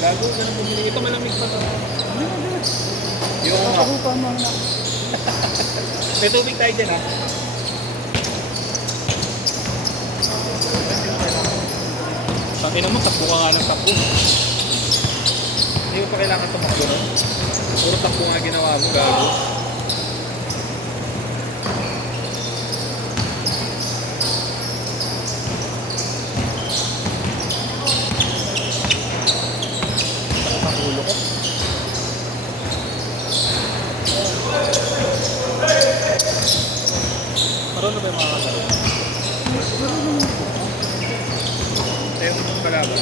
Gago, ganun bumili. Ito malamig pa to. Yung Nakahupa mo na. may tubig tayo dyan ha. Pangina mo, takbo ka nga ng takbo. Hindi mo pa kailangan tumakbo, no? Puro takbo nga ginawa mo, gago. Sakit ang ulo ko. Marunong ba yung mga kalaro? Tayo mo nung kalaban.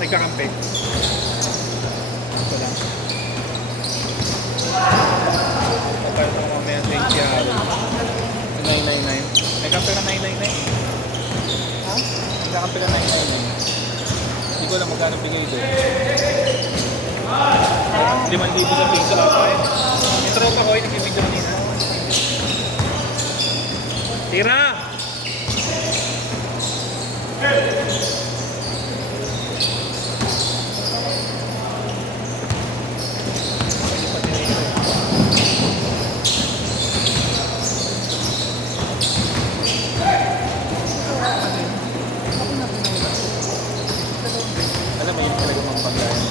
Nagkakampi. Ito lang. Pagkalit ako mamaya sa HCR. 999. Nagkakampi ka 999? Ha? Nagkakampi ka 999. Hindi ko alam magkano bigay doon. 5,000 sa piso ako eh. Yung tropa ko, nag-ibig doon nila. Tira! Alam mo yun talaga mga paglayan.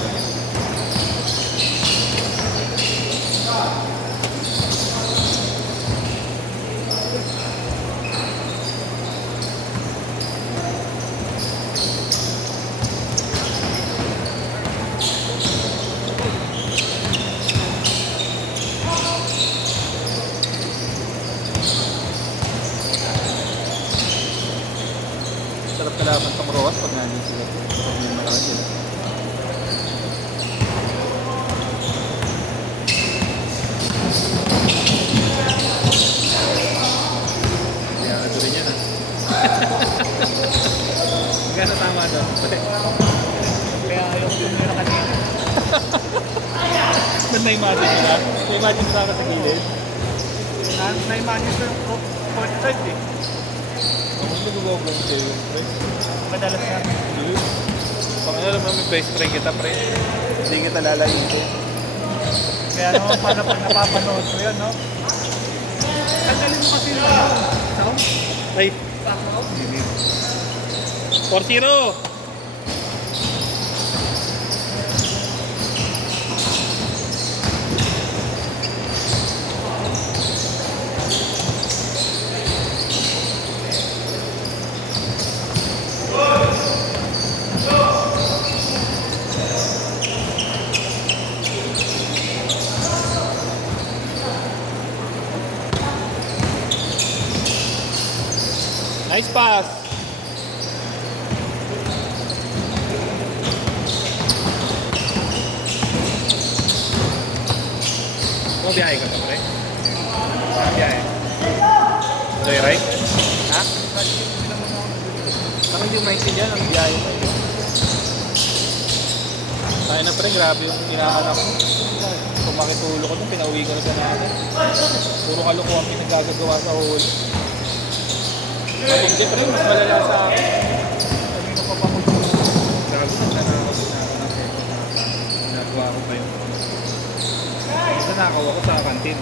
Sarap kalaban tong roas pag nandun sila. Pag may malaki sila. Kaya ka rin yan ah. Gana tama doon. Kaya yung pumira kanina. Ba't na-imagine mo na? Na-imagine mo na ka sa gilid? Na-imagine ko yung point side eh. Ako nag-gogong sa'yo yung pre. Madalas na. Pang alam mo, may best friend kita pre. Hindi kita lalayin ko. Kaya naman paano pag napapanood ko yun, no? Tanggalin mo kasi yung sound. Ay, Background. 4-0! Nice pass! Biyahe ka pa pre? Biyahe. Joyride? Ha? Bakit yung 19 yan? Ang biyahe pa eh. Kaya na pre, grabe yung inaanak ko. Kung makitulo ko dun, pinauwi ko na sa natin. Puro kalukuhan pinagagagawa sa huli. Hindi pre, mas malala sa akin. Kanina pa pa ko. Grabe, nanakaw din ako ng peko na nagawa ko pa yun. Nanakaw ako sa kantin.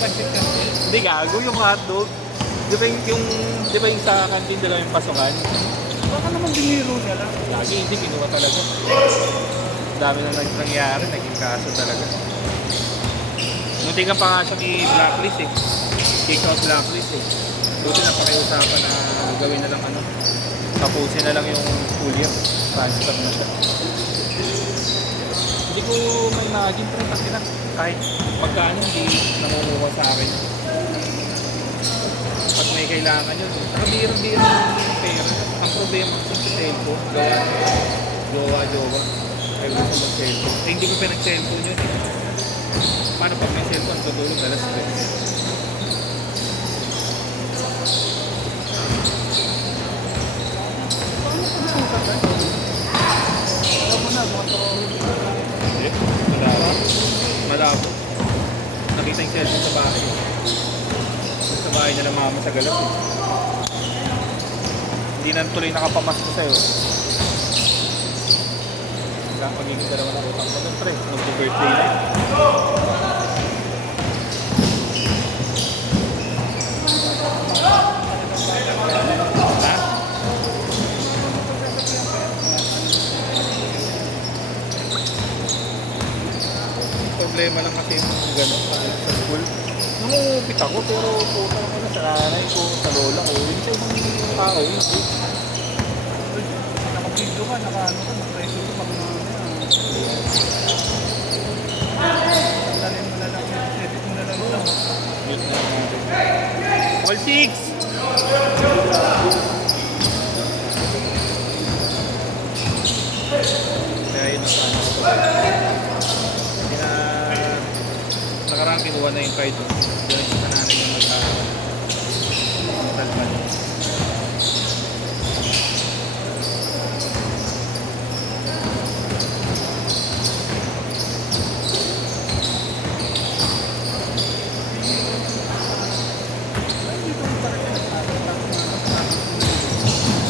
Pansit ka. Hindi gago yung hotdog. Di ba yung sa kantin dalawa yung pasukan? Baka naman biniro niya lang. Lagi hindi, kinuha talaga. Dami na nangyari, naging kaso talaga. Muntikan pa nga siyang i-blacklist eh. Kick out blacklist eh. Buti na pakiusapan na gawin na lang ano. Tapusin na lang yung full year. Transfer na siya. Hindi ko ma-imagine pero kasi na kahit magkano hindi nangunguha sa akin. Pag may kailangan yun, nakabiro-biro yung pera. Ang problema kasi sa cellphone, jowa. Ay gusto mag-cellphone. Eh hindi ko pinag-cellphone yun eh. Paano pag may cellphone, tutulog alas 3? Hindi, malabo. Nakita yung cellphone sa bahay. Sa bahay nila mama sa galap eh. Hindi na tuloy nakapamasko sa'yo. magiging dalawa na utang mo nun, pre. Mag-birthday na yun. Ha? Problema lang kasi yung gano'n sa school. Nangungupit ako pero puta ko na sa nanay ko, sa lola ko. Hindi sa ibang tao yun. Naka-video ka, naka-ano ka, naka-reso ka pag mga tanggalin mo na lang, edit mo na lang ito. Mute na lang natin. All six! Kaya yun ang sana ko. Kasi na nakarang kinuha na yung kahit doon. Doon sa nanay yung magkakalpan.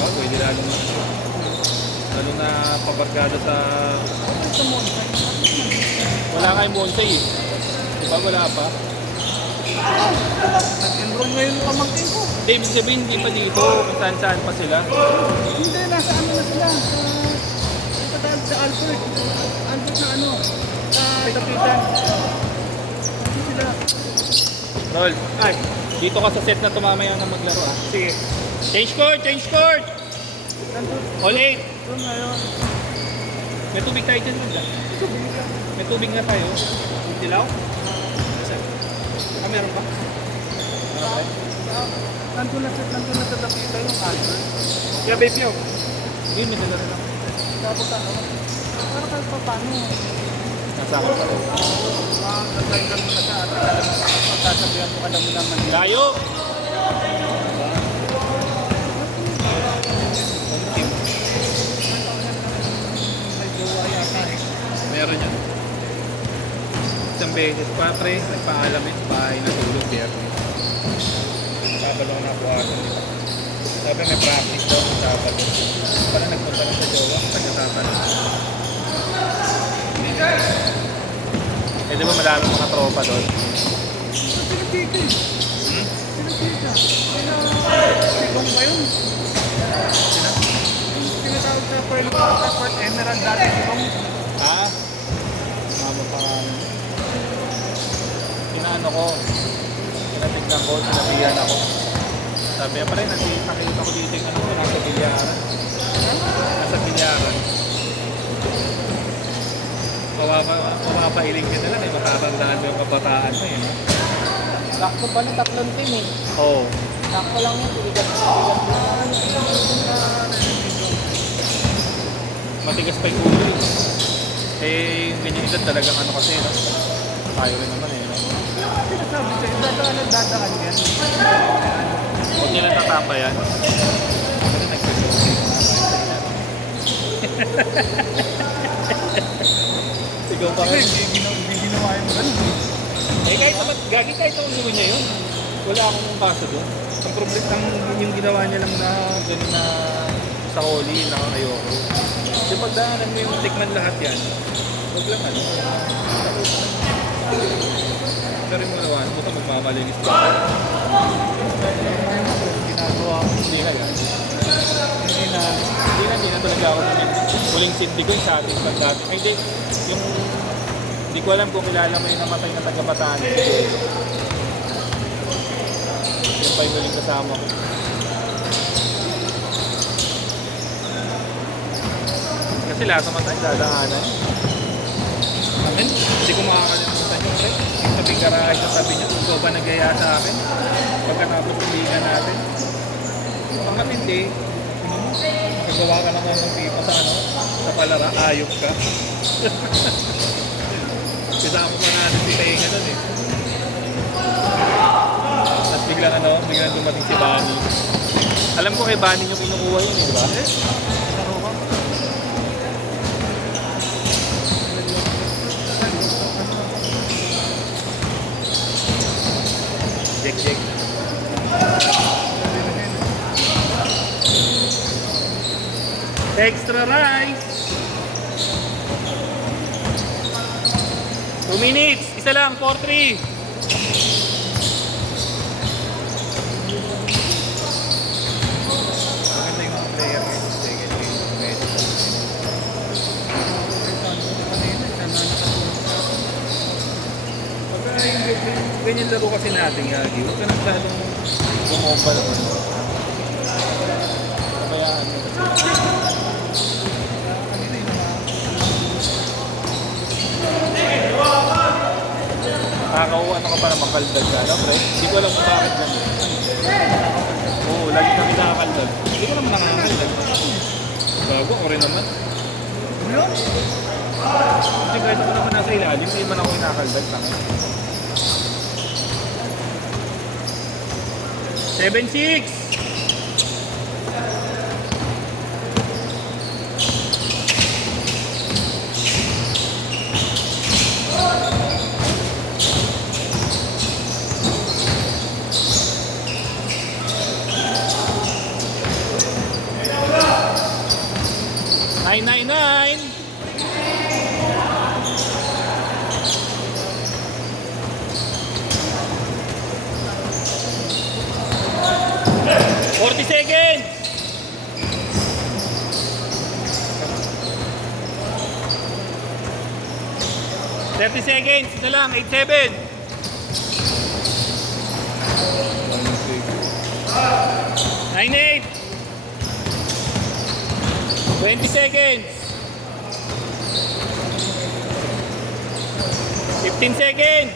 Oh, pwede lalo na pabarkada sa... Sa Monza, Wala nga yung Monza eh. Diba wala pa? nag-enroll ngayon yung pamangkin ko. Hindi, ibig sabihin hindi pa dito. Kung saan-saan pa sila. Hindi, nasa ano na sila. Sa Albert. Albert na ano. Sa Kapitan. Dito sila. Roll. Ay, dito ka sa set na tumamaya na maglaro ah. Sige. Change court! Change court! Nandun. All eight! Doon ngayon. May tubig tayo dyan, Manda. May tubig na tayo. Dilaw? Ah, meron pa? Nandun na sa Kapitan yung Albert. Yeah, babe, yo. Hindi, may dala rin ako. Tapos ano? Para kahit pa paano. Nasa akin pa rin. Nagkailan mo na siya at pagkasabihan mo alam mo naman. Layo! May jowa yata eh. Meron yan. Isang beses pa, pre. Nagpaalam yun. Bahay na tulog, biyernes. Sabado na po ako. Sabi may practice daw sa Sabado. Parang nagpunta na sa jowa. Pagkatatanong. Eh, di ba maraming mga tropa doon? Sino Tito eh? Hmm? Sino Tito? Sigong ba yun? Sino? Tinatawag sa Port Emerald dati Sigong. Ah? Mama pa nga. Inaano ko. Pinatignan ko. Sinabihan ako. Sabi niya pa rin, nakikita ko dito yung ano, nasa bilyaran. Nasa bilyaran. Mapapailing ka na lang eh. Matatandaan mo yung kabataan mo eh. No? Sakto ba ni tatlong team eh? Oo. Sakto lang yun. Matigas pa yung ulo eh. Eh, yung ganyan edad talagang ano kasi, no? Tayo rin naman eh. No? Sinasabi sa'yo, dadaan yan. Huwag nilang tatapa yan. Kasi nagsigaw. Sigaw pa rin. Hindi ginawa yung ganun. Eh, kahit naman, gagi kahit naman gawin niya yun. Wala akong kaso doon. Ang problema, yung ginawa niya lang na gano'n na sa holi na ayoko. Kasi pagdaanan mo yung tikman lahat yan, huwag lang ano. Pero yung malawan mo ito, magmamalinis pa. Ginagawa ko. Hindi na yan. Hindi na talaga ako huling sindi ko yung sa ating pag dati. Ay, hindi ko alam kung kilala mo yung namatay na taga-Bataan. Yung pa yung huling kasama ko. Kasi lahat naman tayo dadaanan. Amin, hindi ko makakalimutan yung pre. Yung tabing garahe sa tabi niya. Ikaw ba nagaya sa akin? Pagkatapos ng liga natin. Ang matindi, nagawa ka naman ng pipa sa ano, sa palara, ayok ka. Kasama pa natin si Tenga nun eh. At biglang dumating si Bani. Alam ko kay Bani yung kinukuha yun eh, di ba? Jek. Extra rice! 2 minutes. Isa lang. 4-3. Maganda yung mga player ngayon sa second game. Medyo pagka yung ganyan laro kasi natin, Yagi, huwag ka nang masyadong bumobal ko. Kabayaan mo kasi. Nakakauwa ano ka para makaldag ka, no, pre? Hindi ko alam kung bakit ganun. Oo, lagi kami nakakaldag. Hindi ko naman nakakaldag. Bago, ako rin naman. Kasi kahit ako naman nasa ilalim, hindi man ako nakakaldag. 7-6! Nine, nine, nine. Forty seconds. 30 seconds. Isa lang. 8-7. 9-8. 20 seconds. 15 seconds.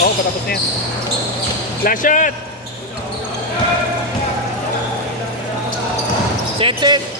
Oh, patapos na yan. Last shot. Set, set.